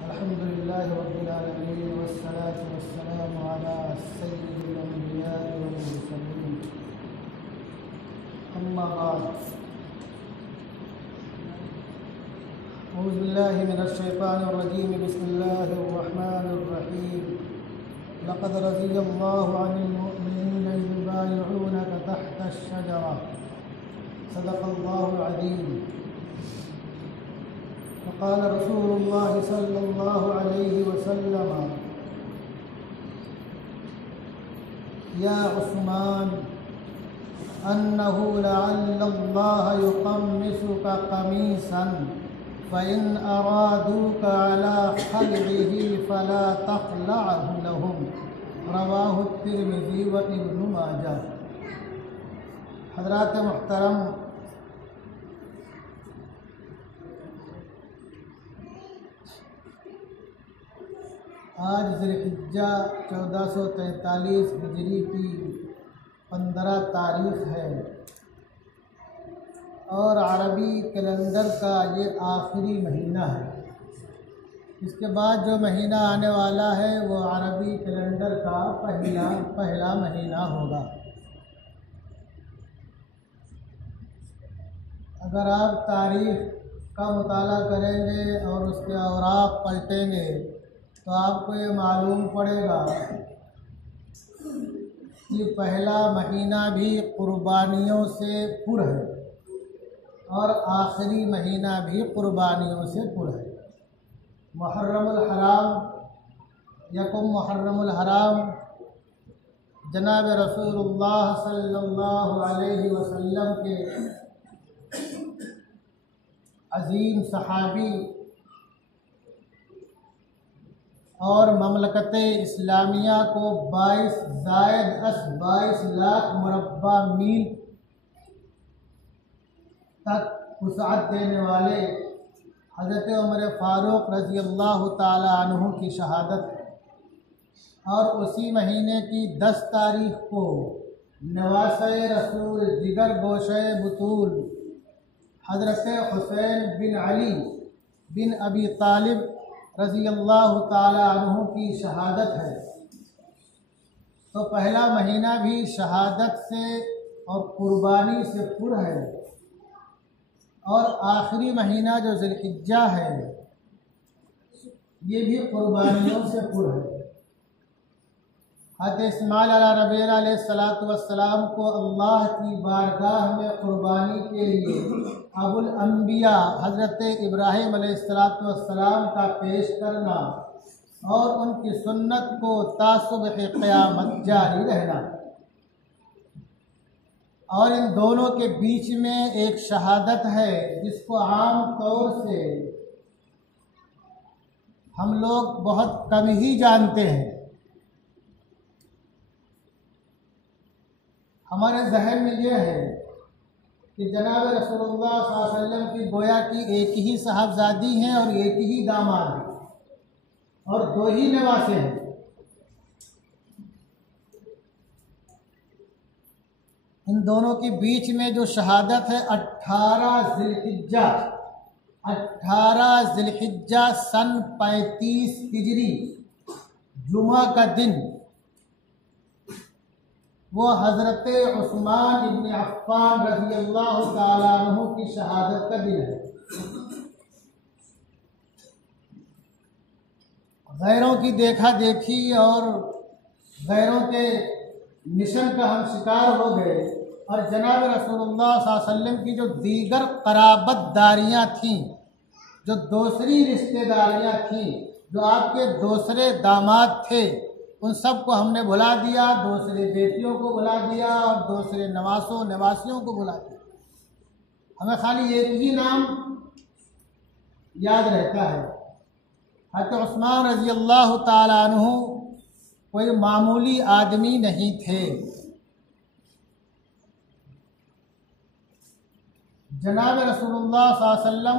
अल्हम्दुलिल्लाहि रब्बिल आलमीन वस्सलातु वस्सलामु अला सय्यिदिल अंबिया'i वल मुरसलीन अम्मा बाद औज़ु बिल्लाहि मिनश शैतानिर रजीम बिस्मिल्लाहिर रहमानिर रहीम लक़द रज़ियल्लाहु अनिल मुअमिनीना इज़ युबायिऊनका तहतश शजरा सदक़ल्लाहुल अज़ीम क़ाल रसूलुल्लाहि सल्लल्लाहु अलैहि वसल्लम या उस्मान अन्नहु लअल्लल्लाह युक़म्मिसुका क़मीसन फ़इन अरादूका अला ख़ल्इही फ़ला तख़लअहु लहुम रवाहु तिर्मिज़ी व इब्नु माजा। हज़रात मुहतरम, आज ज़िलहिज्जा 1443 हिजरी की 15 तारीख़ है और अरबी कैलेंडर का ये आखिरी महीना है। इसके बाद जो महीना आने वाला है वो अरबी कैलेंडर का पहला महीना होगा। अगर आप तारीख़ का मुताला करेंगे और उसके औराक़ पलटेंगे तो आपको ये मालूम पड़ेगा कि पहला महीना भी कुर्बानियों से पुर है और आखिरी महीना भी कुर्बानियों से पुर है। मुहर्रमुल हराम यकुम मुहर्रमुल हराम जनाब रसूलुल्लाह सल्लल्लाहु अलैहि वसल्लम के अज़ीम सहाबी और ममलकत इस्लामिया को 22 लाख मुरब्बा मील तक वुसअत देने वाले हज़रत उमर फ़ारूक रज़ी अल्लाह ताला अन्हु की शहादत और उसी महीने की 10 तारीख़ को नवासे रसूल जिगर गोशे बुतूल हज़रत हुसैन बिन अली बिन अबी तालिब रज़ी अल्लाह ताला अन्हु की शहादत है। तो पहला महीना भी शहादत से और कुर्बानी से पुर है और आखिरी महीना जो ज़िलहिज्जा है ये भी कुर्बानियों से पुर है। हज़रत इस्माइल अला नबीना अलैहिस्सलातु वस्सलाम को अल्लाह की बारगाह में कुर्बानी के लिए अबुल अंबिया हज़रत इब्राहीम अलैहिस्सलातु वस्सलाम का पेश करना और उनकी सुन्नत को तासुबह क़यामत जारी रहना, और इन दोनों के बीच में एक शहादत है जिसको आम तौर से हम लोग बहुत कम ही जानते हैं। हमारे जहन में यह है कि जनाब रसूलुल्लाह सल्लल्लाहु अलैहि वसल्लम की गोया की एक ही साहबजादी हैं और एक ही दामाद हैं और 2 ही नवासे हैं। इन दोनों के बीच में जो शहादत है 18 ज़िलहिज्जा सन 35 हिजरी जुमा का दिन वो हज़रत उस्मान इब्न अफ़्फ़ान रज़ी अल्लाह ताला अन्हु की शहादत का दिन है। गैरों की देखा देखी और गैरों के मिशन का हम शिकार हो गए और जनाब रसूलुल्लाह सल्लल्लाहु अलैहि वसल्लम की जो दीगर क़राबतदारियाँ थीं, जो दूसरी रिश्तेदारियाँ थीं, जो आपके दूसरे दामाद थे, उन सब को हमने भुला दिया, दूसरे बेटियों को भुला दिया और दूसरे नवासियों को भुला दिया। हमें खाली एक ही नाम याद रहता है। हज़रत उस्मान रज़ी अल्लाह ताला अन्हु कोई मामूली आदमी नहीं थे। जनाब रसूलुल्लाह सल्लल्लाहु अलैहि वसल्लम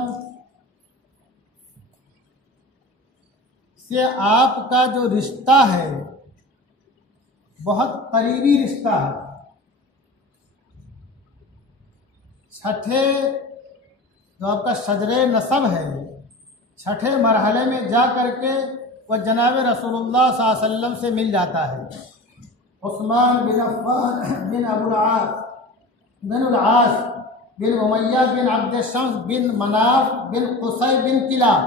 से आपका जो रिश्ता है बहुत करीबी रिश्ता है। छठे जो आपका शजरे नसब है, छठे मरहले में जा करके वह जनाब रसूलुल्लाह सल्लल्लाहु अलैहि वसल्लम से मिल जाता है। उस्मान बिन अफ़्फ़ान बिन अबुल आस बिन उमैया बिन अब्द शम्स बिन मनाफ बिन क़ुसै बिन किलाब,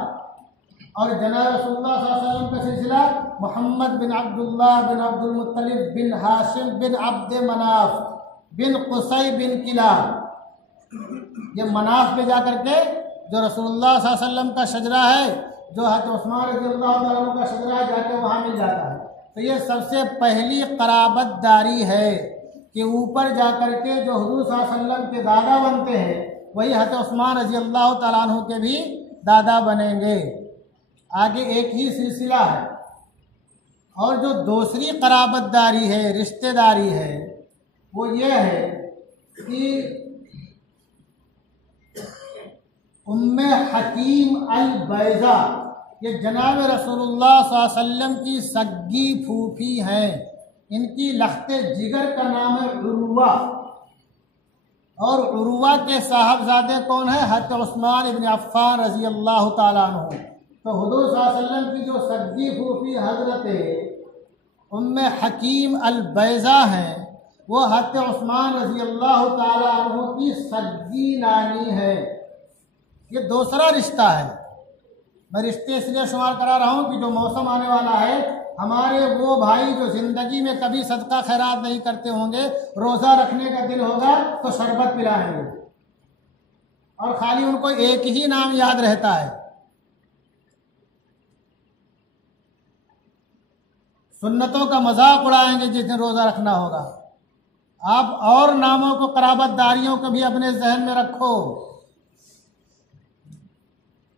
और जनाब रसूलुल्लाह सल्लल्लाहु अलैहि वसल्लम का सिलसिला मोहम्मद बिन अब्दुल्लाह बिन अब्दुल मुत्तलिब बिन हाशिम बिन अब्द मनाफ बिन क़ुसै बिन किलाब। ये मनाफ में जा करके जो रसूलुल्लाह सल्लल्लाहु अलैहि वसल्लम का शजरा है, जो हज़रत उस्मान रज़ियल्लाहु तआला अन्हु का शजरा है, जाके वहाँ मिल जाता है। तो ये सबसे पहली क़राबतदारी है कि ऊपर जा करके जो हुज़ूर सल्लल्लाहु अलैहि वसल्लम के दादा बनते हैं, वही हज़रत उस्मान रज़ियल्लाहु तआला अन्हु के भी दादा बनेंगे। आगे एक ही सिलसिला है। और जो दूसरी क़राबतदारी है, रिश्तेदारी है, वो ये है कि उम्मे हकीम अल बैज़ा, ये जनाब रसूलुल्लाह सल्लल्लाहु अलैहि वसल्लम की सग्गी फूफी हैं। इनकी लख्ते जिगर का नाम है उर्वा, और उर्वा के साहबजादे कौन है? हज़रत उस्मान इब्न अफ़्फ़ान रज़ी अल्लाह तआला अन्हु। तो हुज़ूर सल्लल्लाहु अलैहि वसल्लम की जो सग्गी फूफी हज़रत उम्मे हकीम अल बैज़ा हैं, वो हज़रत उस्मान रज़ी अल्लाह तआला अन्हु की सग्गी नानी है। ये दूसरा रिश्ता है। मैं रिश्ते इसलिए शुमार करा रहा हूँ कि जो मौसम आने वाला है, हमारे वो भाई जो ज़िंदगी में कभी सदका खैरात नहीं करते होंगे, रोज़ा रखने का दिन होगा तो शरबत पिलाएंगे, और खाली उनको एक ही नाम याद रहता है। सुन्नतों का मजाक उड़ाएंगे जिस दिन रोज़ा रखना होगा। आप और नामों को, क़राबतदारियों को भी अपने जहन में रखो।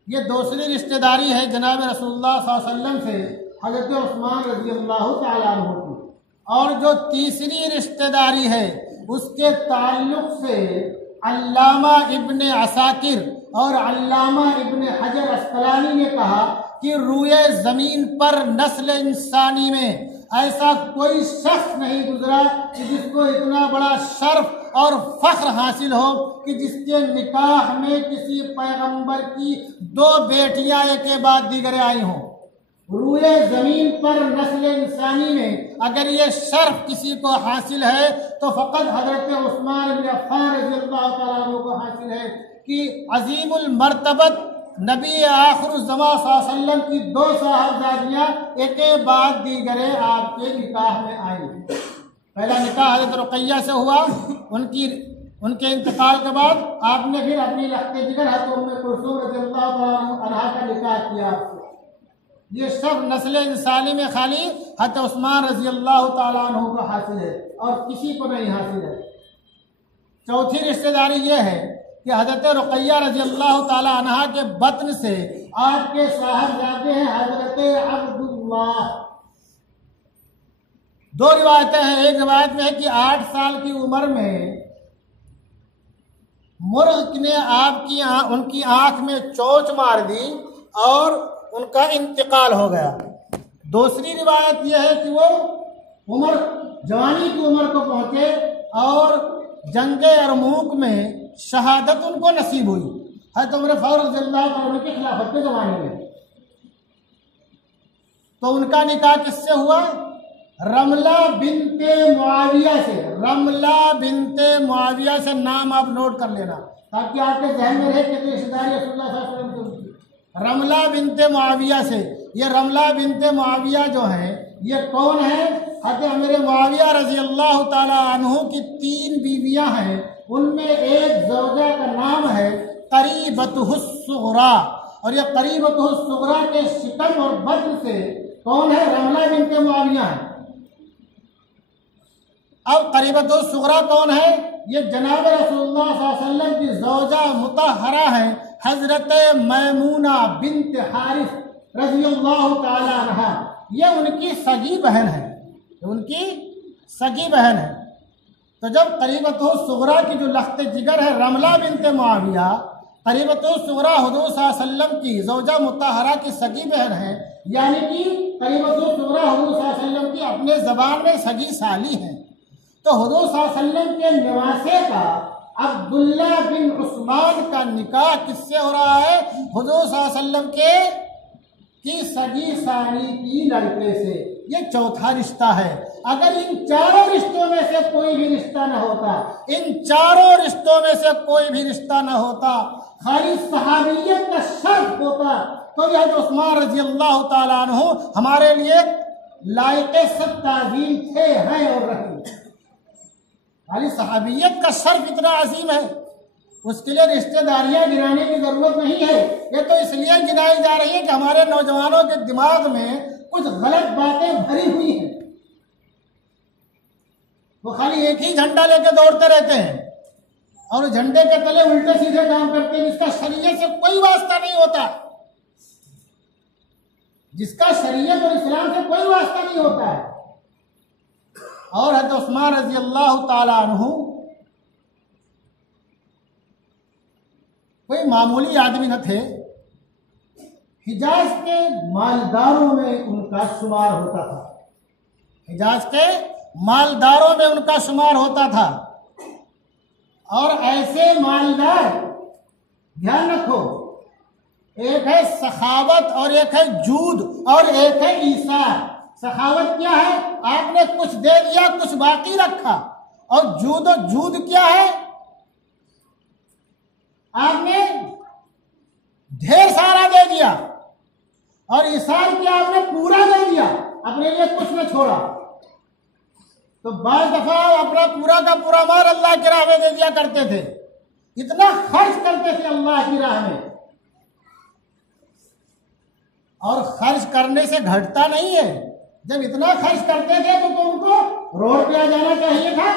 ये दूसरी रिश्तेदारी है जनाब रसूलुल्लाह सल्लल्लाहु अलैहि वसल्लम से हज़रत उस्मान रज़ी अल्लाह तआला अन्हु की। और जो तीसरी रिश्तेदारी है, उसके ताल्लुक़ से अल्लामा इब्ने असाकिर और अल्लामा इब्ने हजर अस्क़लानी ने कहा कि रूए ज़मीन पर नस्ल इंसानी में ऐसा कोई शख्स नहीं गुजरा कि जिसको इतना बड़ा शर्फ और फ़ख्र हासिल हो कि जिसके निकाह में किसी पैगंबर की दो बेटियां एक के बाद दीगरें आई हों। रूए ज़मीन पर नस्ल इंसानी में अगर ये शर्फ किसी को हासिल है तो फ़कत हज़रत उस्मान इब्न अफ़्फ़ान रज़ियल्लाहु तआला अन्हु को हासिल है कि अज़ीमुल मर्तबत नबी आखिरुज़्ज़मा सल्लल्लाहु अलैहि वसल्लम की दो साहबजादियाँ एक के बाद दीगरे आपके निकाह में आई। पहला निकाह हज़रत रुक़ैया से हुआ, उनके इंतकाल के बाद आपने फिर अपनी लख्ते जिगर हज़रत उम्मे कुलसूम रज़ियल्लाहु अन्हा का निकाह किया। ये सब नस्ल इंसानी में खाली हज़रत उस्मान रज़ियल्लाहु तआला अन्हु को हासिल है और किसी को नहीं हासिल है। चौथी रिश्तेदारी ये है कि हज़रत रुक़ैया रज़ियल्लाहु तआला अन्हा के बत्न से आपके साहबजादे हैं हज़रत अब्दुल्लाह। दो रिवायतें हैं। एक रिवायत में है कि 8 साल की उम्र में मुर्ग ने उनकी आंख में चोंच मार दी और उनका इंतकाल हो गया। दूसरी रिवायत यह है कि वो जवानी की उम्र को पहुंचे और जंगे यरमूक में शहादत उनको नसीब हुई हज़रत उमर फारूक रज़ियल्लाहु अन्हु की खिलाफत के ज़माने में। तो उनका निकाह किससे हुआ? रमला बिनते मुआविया से। रमला बिनते मुआविया से नाम आप नोट कर लेना ताकि आपके जहन में रहे कि रिश्तेदारी रसूलुल्लाह सल्लल्लाहु अलैहि वसल्लम की। रमला बिनते मुआविया से। ये रमला बिनते मुआविया जो है, ये कौन है? हज़रत अमीर मुआविया रज़ी अल्लाह तआला अन्हु की 3 बीवियां हैं। उनमें एक ज़ौजा का नाम है क़रीबतुहुस सुग़रा, और ये क़रीबतुहुस सुग़रा के शिकम और बद्न से कौन है? रमला बिनते मुआविया है। अब क़रीबतुहुस सुग़रा कौन है? ये जनाब रसूलुल्लाह सल्लल्लाहु अलैहि वसल्लम की ज़ौजा मुतहरा है हज़रत मैमूना बिन्त हारिस रज़ियल्लाहु तआला अन्हा। ये उनकी सगी बहन है, उनकी सगी बहन है। तो जब क़रीबतुहुस सुग़रा की जो लख्त जिगर है रमला बिनते मुआविया, क़रीबतुहुस सुग़रा हुज़ूर सल्लल्लाहु अलैहि वसल्लम की ज़ौजा मुतहरा की सगी बहन है, यानी कि क़रीबतुहुस सुग़रा हुज़ूर सल्लल्लाहु अलैहि वसल्लम की अपने ज़बान में सगी साली है। तो हुज़ूर सल्लल्लाहु अलैहि वसल्लम के नवासे का अब्दुल्ला बिन उस्मान का निकाह किससे हो रहा है? हुजूर सल्लल्लाहु अलैहि वसल्लम की सगी सानी की लड़के से। ये चौथा रिश्ता है। अगर इन चारों रिश्तों में से कोई भी रिश्ता न होता, इन चारों रिश्तों में से कोई भी रिश्ता न होता, खाली सहाबियत का शर्त होता, तो यह जो उस्मान रजी अल्लाह ताला अन्हु हमारे लिए लायक सब ताज़ीम थे, हैं और रहेंगे। खाली सहाबियत का शर्फ इतना अजीम है, उसके लिए रिश्तेदारियां गिनाने की जरूरत नहीं है। ये तो इसलिए गिनाई जा रही है कि हमारे नौजवानों के दिमाग में कुछ गलत बातें भरी हुई हैं। वो खाली एक ही झंडा लेकर दौड़ते रहते हैं और झंडे के तले उल्टे सीधे काम करते हैं, जिसका शरीयत से कोई वास्ता नहीं होता, जिसका शरीयत और इस्लाम से कोई वास्ता नहीं होता है। और हज़रत उस्मान रज़ी अल्लाह ताला अन्हु कोई मामूली आदमी न थे। हिजाज के मालदारों में उनका शुमार होता था, हिजाज के मालदारों में उनका शुमार होता था। और ऐसे मालदार, ध्यान रखो, एक है सखावत और एक है जूद और एक है ईसार। सखावत क्या है? आपने कुछ दे दिया, कुछ बाकी रखा। और जूद क्या है? आपने ढेर सारा दे दिया। और ईसार क्या? आपने पूरा दे दिया, अपने लिए कुछ न छोड़ा। तो बाज़ दफा अपना पूरा का पूरा माल अल्लाह की राह में दे दिया करते थे, इतना खर्च करते थे अल्लाह की राह में। और खर्च करने से घटता नहीं है। जब इतना खर्च करते थे तो उनको रोड पे आ जाना चाहिए था।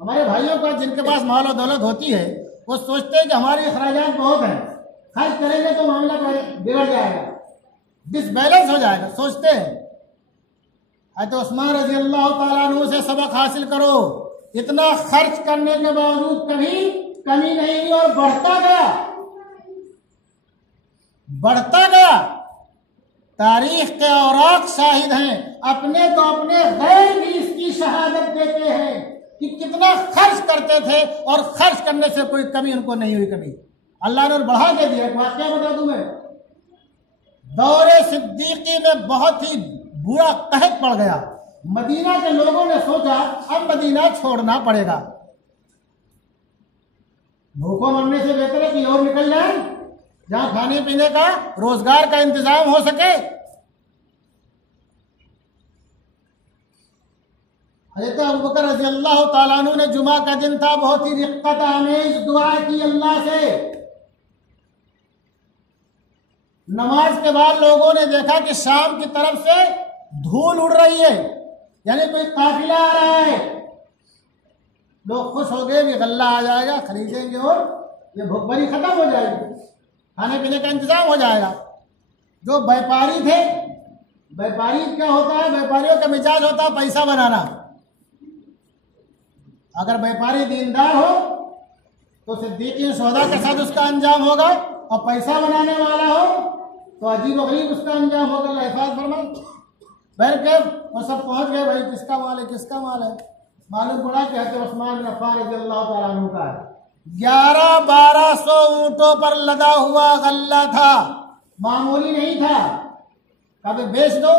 हमारे भाइयों का जिनके पास माल और दौलत होती है, वो सोचते हैं कि हमारे अखराजात बहुत हैं, खर्च करेंगे तो मामला बिगड़ जाएगा, डिसबैलेंस हो जाएगा, सोचते हैं। तो उस्मान रज़ी अल्लाह ताला अन्हु से सबक हासिल करो। इतना खर्च करने के बावजूद कभी कमी नहीं हुई और बढ़ता गया, बढ़ता गया। तारीख के औराक शाहिद हैं, अपने तो अपने गैर भी इसकी शहादत देते हैं कि कितना खर्च करते थे और खर्च करने से कोई कमी उनको नहीं हुई। कभी अल्लाह ने बढ़ा के दिया। वाकया बता दूं मैं, दौरे सिद्दीकी में बहुत ही बुरा कहत पड़ गया। मदीना के लोगों ने सोचा अब मदीना छोड़ना पड़ेगा, भूखों मरने से बेहतर है कि और निकल जाए जहां खाने पीने का रोजगार का इंतजाम हो सके। हज़रत अबू बकर रज़ी अल्लाह ताला अन्हु ने, जुमा का दिन था, बहुत ही रिक्कत आमेज दुआ की अल्लाह से। नमाज के बाद लोगों ने देखा कि शाम की तरफ से धूल उड़ रही है, यानी कोई काफिला आ रहा है। लोग खुश हो गए कि गल्ला आ जाएगा, खरीदेंगे और ये भूखमरी खत्म हो जाएगी, खाने पीने का इंतजाम हो जाएगा। जो व्यापारी थे, व्यापारी क्या होता है? व्यापारियों का मिजाज होता है पैसा बनाना। अगर व्यापारी दीनदार हो तो सिद्दीक़ीन सौदा के साथ उसका अंजाम होगा, और पैसा बनाने वाला हो तो अजीब गरीब उसका अंजाम होगा। अल्लाह हिफाज़त फरमाए। बैठ के वो सब पहुंच गए, भाई किसका माल है, किसका माल है। मालूम पड़ा कि हज़रत उस्मान बिन अफ़्फ़ान रज़ियल्लाहु ताला अन्हु का है। 1100-1200 ऊंटों पर लदा हुआ गल्ला था, मामूली नहीं था। कभी बेच दो,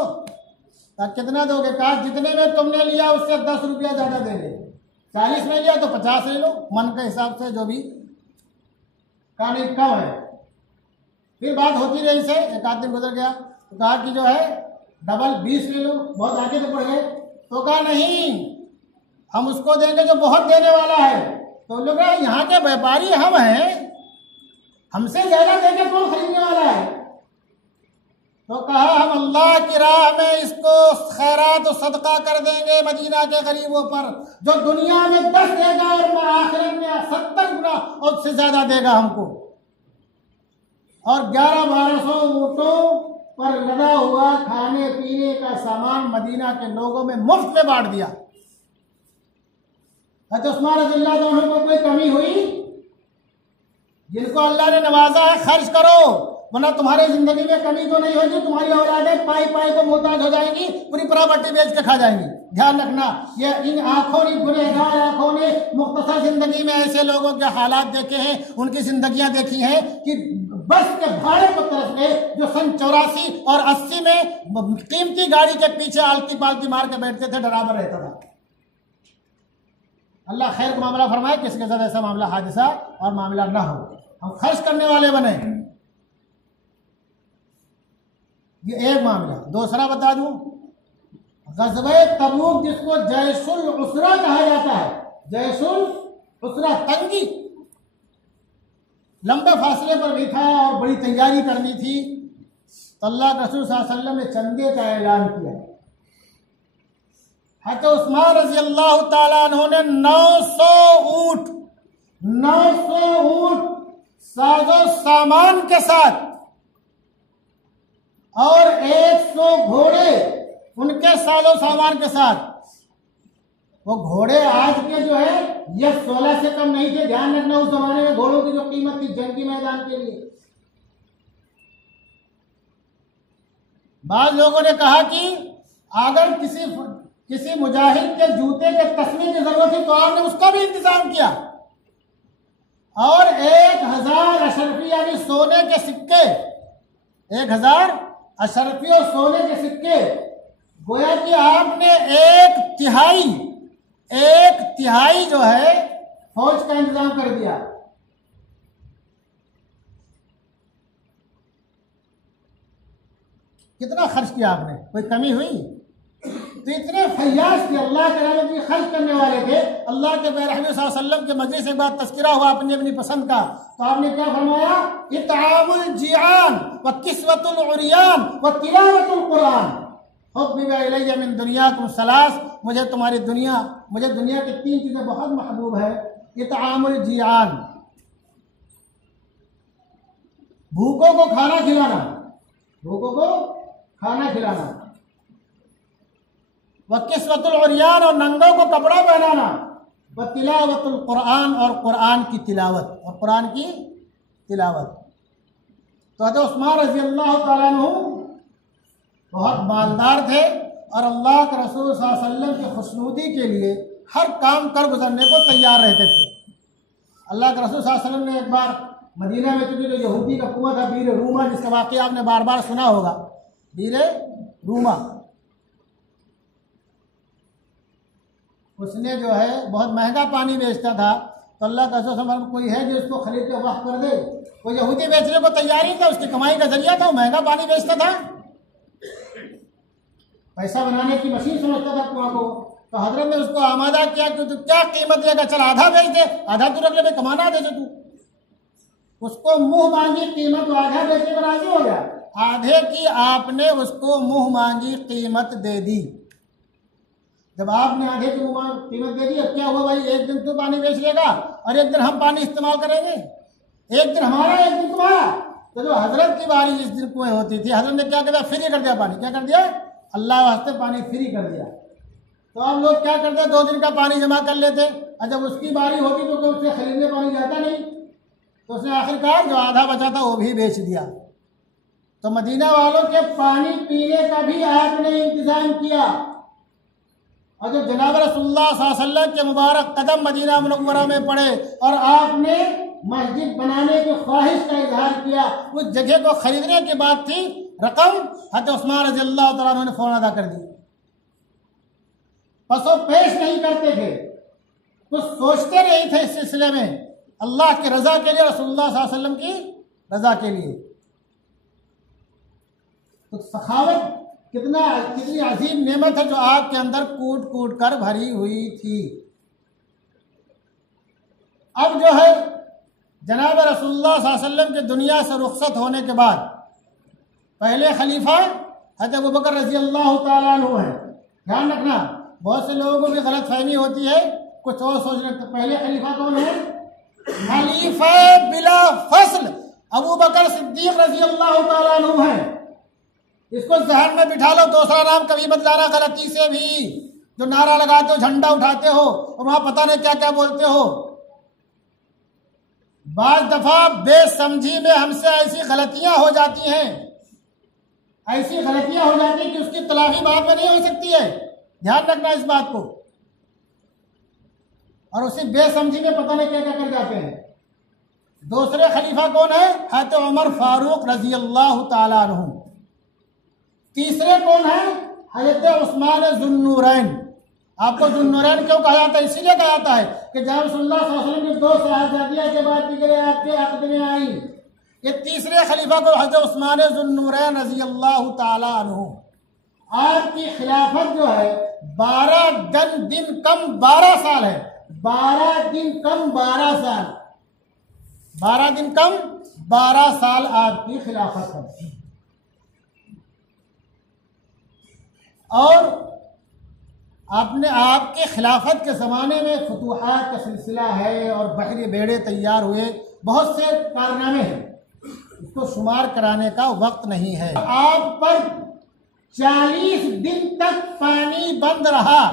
कितना दोगे? कहा जितने में तुमने लिया उससे 10 रुपया ज्यादा देंगे। 40 में लिया तो 50 ले लो, मन के हिसाब से जो भी। कहा नहीं कम है। फिर बात होती रही से, एक आध दिन गुजर गया तो कहा कि जो है डबल 20 ले लो, बहुत आगे तो बढ़ गए। तो कहा नहीं, हम उसको देंगे जो बहुत देने वाला है। तो लोग यहाँ के व्यापारी हम हैं, हमसे ज्यादा देकर कौन खरीदने वाला है? तो कहा हम अल्लाह की राह में इसको खैरात और सदका कर देंगे मदीना के गरीबों पर, जो दुनिया में 10 देगा और आखिरत में 70 गुना और उससे ज्यादा देगा हमको। और 1100-1200 ऊंटों पर लदा हुआ खाने पीने का सामान मदीना के लोगों में मुफ्त में बांट दिया। हज़रत उस्मान रज़ियल्लाहु अन्हु को कोई कमी हुई? जिनको अल्लाह ने नवाजा है खर्च करो, वरना तुम्हारे जिंदगी में कमी तो नहीं होगी, तुम्हारी औलादें पाई पाई को मोहताज हो जाएंगी, पूरी प्रॉपर्टी बेच के खा जाएंगी। ध्यान रखना, ये इन आंखों ने, गुनहगार आंखों ने मुख्तसर जिंदगी में ऐसे लोगों के हालात देखे हैं, उनकी जिंदगियां देखी हैं कि बस के भाड़े को तरफ के जो सन 84 और 80 में कीमती गाड़ी के पीछे आलती पालती मार के बैठते थे, डरावर रहता था। अल्लाह खैर का मामला फरमाए, किसी के साथ ऐसा मामला हादसा और मामला ना हो, हम खर्च करने वाले बने। ये एक मामला। दूसरा बता दूं, ग़ज़वे तबूक जिसको जैशुल उसरा कहा जाता है, जैशुल उसरा, तंगी, लंबे फासले पर भी था और बड़ी तैयारी करनी थी, तो अल्लाह के रसूल सल्लल्लाहु अलैहि वसल्लम ने चंदे का ऐलान किया। हज़रत उस्मान रज़ी अल्लाह ताला अन्हु ने 900 ऊंट साजो सामान के साथ और 100 घोड़े उनके साजो सामान के साथ, वो घोड़े आज के जो है ये 16 से कम नहीं थे। ध्यान रखना, उस जमाने में घोड़ों की जो कीमत थी जंगी मैदान के लिए। बाद लोगों ने कहा कि अगर किसी मुजाहिद के जूते के तस्मे की जरूरत थी तो आपने उसका भी इंतजाम किया, और 1000 अशरफी यानी सोने के सिक्के, 1000 अशरफी और सोने के सिक्के, गोया कि आपने एक तिहाई जो है फौज का इंतजाम कर दिया। कितना खर्च किया आपने, कोई कमी हुई? तो इतने फैयाज थे, अल्लाह के नाम में खर्च करने वाले थे। अल्लाह के रहमत सल्लल्लाहु अलैहि वसल्लम के मजलिस से बाद तज़किरा हुआ अपनी अपनी पसंद का, तो आपने क्या फरमाया? इत्आमुल जियान व किस्वतुल उरियान व तिलावतुल कुरान हुब्बिबा इलैया मिन दुनियाकुम सलास, मुझे दुनिया की 3 चीजें बहुत महबूब है। इत्आमुल जियान, भूखों को खाना खिलाना, व किस्वतुल उरियान, और नंगों को कपड़ा पहनाना, व तिलावतुल कुरान, और कुरान की तिलावत। तो हज़रत उस्मान रज़ी अल्लाह ताला अन्हु बहुत मालदार थे और अल्लाह के रसूल सल्लल्लाहु अलैहि वसल्लम की खुशनुदी के लिए हर काम कर गुजरने को तैयार रहते थे। अल्लाह के रसूल सल्लल्लाहु अलैहि वसल्लम ने एक बार मदीना में, क्योंकि जो यहूदी का कुआं था बीर रूमा, जिसका वाक़या आपने बार बार सुना होगा, बीर रूमा, उसने जो है बहुत महंगा पानी बेचता था। तो अल्लाह का रसूल कोई है जो उसको खरीद के वक़्त कर दे, वो यहूदी बेचने को तैयार ही था, उसकी कमाई का जरिया था, वो महंगा पानी बेचता था, पैसा बनाने की मशीन समझता था कुआं को। तो हजरत ने उसको आमादा किया कि तू क्या कीमत लेगा, चल आधा बेच दे, आधा तू रख ले, मैं कमाना दे तू। उसको मुंह मांगी कीमत, वो आधा बेचने पर राजी हो गया। आधे की आपने उसको मुंह मांगी कीमत दे दी। जब आपने आधे की कीमत दे दी, अब क्या हुआ भाई, एक दिन तू पानी बेच लेगा और एक दिन हम पानी इस्तेमाल करेंगे, एक दिन हमारा एक दिन तुम्हारा। तो जो हजरत की बारी जिस दिन कुएं होती थी, हजरत ने क्या किया, फ्री कर दिया पानी। क्या कर दिया? अल्लाह वास्ते पानी फ्री कर दिया। तो अब लोग क्या करते, 2 दिन का पानी जमा कर लेते, और जब उसकी बारी होगी तो उससे खरीदने पानी जाता नहीं, तो उसने आखिरकार जो आधा बचा था वो भी बेच दिया। तो मदीना वालों के पानी पीने का भी आपने इंतजाम किया, और जब जनाब रसूलुल्लाह सल्लल्लाहु अलैहि वसल्लम के मुबारक कदम मदीना मुनव्वरा में पड़े और आपने मस्जिद बनाने की ख्वाहिश का इजहार किया, उस जगह को खरीदने की बात थी, रकम हज़रत उस्मान रज़ी अल्लाह तआला अन्हु ने फौरन अदा कर दी। पसो पेश नहीं करते थे, कुछ सोचते नहीं थे इस सिलसिले में, अल्लाह की रजा के लिए, रसूलुल्लाह सल्लल्लाहु अलैहि वसल्लम की रजा के लिए। तो सखावत कितनी अजीम नेमत है जो आपके अंदर कूट कूट कर भरी हुई थी। अब जो है जनाब रसूलुल्लाह सल्लल्लाहु अलैहि वसल्लम के दुनिया से रुखसत होने के बाद पहले खलीफा हज़रत अबू बकर रज़ी अल्लाह ताला अन्हु है। ध्यान रखना, बहुत से लोगों को भी गलत फहमी होती है, कुछ और सोच रहे। पहले खलीफा कौन है? खलीफा बिला फसल अबू बकर सिद्दीक रज़ी अल्लाह ताला अन्हु है। इसको जहन में बिठा लो, दूसरा नाम कभी मत लाना गलती से भी। जो नारा लगाते हो, झंडा उठाते हो और वहां पता नहीं क्या क्या बोलते हो। बाज दफ़ा बेसमझी में हमसे ऐसी गलतियां हो जाती हैं, ऐसी गलतियां हो जाती हैं कि उसकी तलाफी बाद में नहीं हो सकती है। ध्यान रखना इस बात को। और उसी बेसमझी में पता नहीं क्या क्या कर जाते हैं। दूसरे खलीफा कौन है? हज़रत उमर फारूक रजी अल्लाह ताला अन्हु। तीसरे कौन है? हज़रत उस्मान ज़ुन्नूरैन। आपको ज़ुन्नूरैन क्यों कहा जाता है? इसीलिए कहा जाता है कि जब रसूलुल्लाह सल्लल्लाहु अलैहि वसल्लम की दो शहादतियाँ के बाद तीसरे आपके अक़द में आई। ये तीसरे खलीफा को हज़रत उस्मान ज़ुन्नूरैन रजी अल्लाह ताला अन्हु। आपकी खिलाफत जो है 12 दिन कम 12 साल है। 12 दिन कम 12 साल, 12 दिन कम 12 साल आपकी खिलाफत है। और आपके खिलाफत के ज़माने में फतूहात का सिलसिला है और बहरी बेड़े तैयार हुए, बहुत से कारनामे हैं, इसको शुमार कराने का वक्त नहीं है। आप पर 40 दिन तक पानी बंद रहा।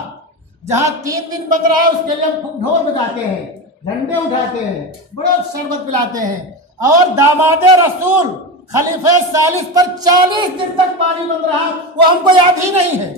जहां 3 दिन बंद रहा उसके लिए हम ढोल बजाते हैं, झंडे उठाते हैं, बड़ा शरबत पिलाते हैं। और दामादे रसूल खलीफे सालिस पर 40 दिन तक पानी बंद रहा, वो हमको याद ही नहीं है।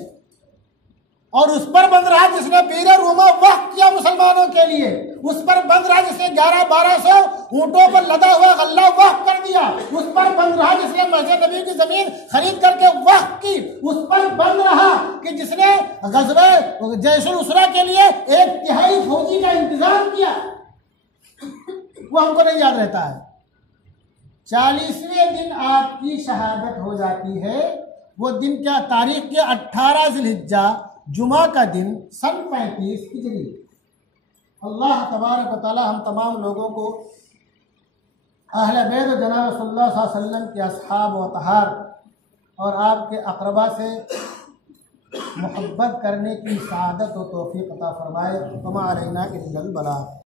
और उस पर बंद रहा जिसने बीर रूमा वक्त किया मुसलमानों के लिए। उस पर बंद रहा जिसने 1100-1200 ऊंटों पर लदा हुआ गल्ला वक्त कर दिया। उस पर बंद रहा जिसने मस्जिद नबी की जमीन खरीद करके वक्त की। उस पर बंद रहा कि जिसने गज़वे जैशुल उसरा के लिए 1/3 फौजी का इंतजाम किया। वो हमको नहीं याद रहता है। 40वें दिन आपकी शहादत हो जाती है। वो दिन क्या तारीख के 18 ज़िलहिज्जा जुमा का दिन सन 35 हिजरी। अल्लाह तबारक व तआला हम तमाम लोगों को अहले बैत व जनाब रसूलुल्लाह सल्लल्लाहु अलैहि वसल्लम के अस्हाब व अतहार और आपके अक़रबा से मोहब्बत करने की सआदत व तौफ़ीक़ अता फ़रमाए। वमा अलैना इल्लल बलाग़।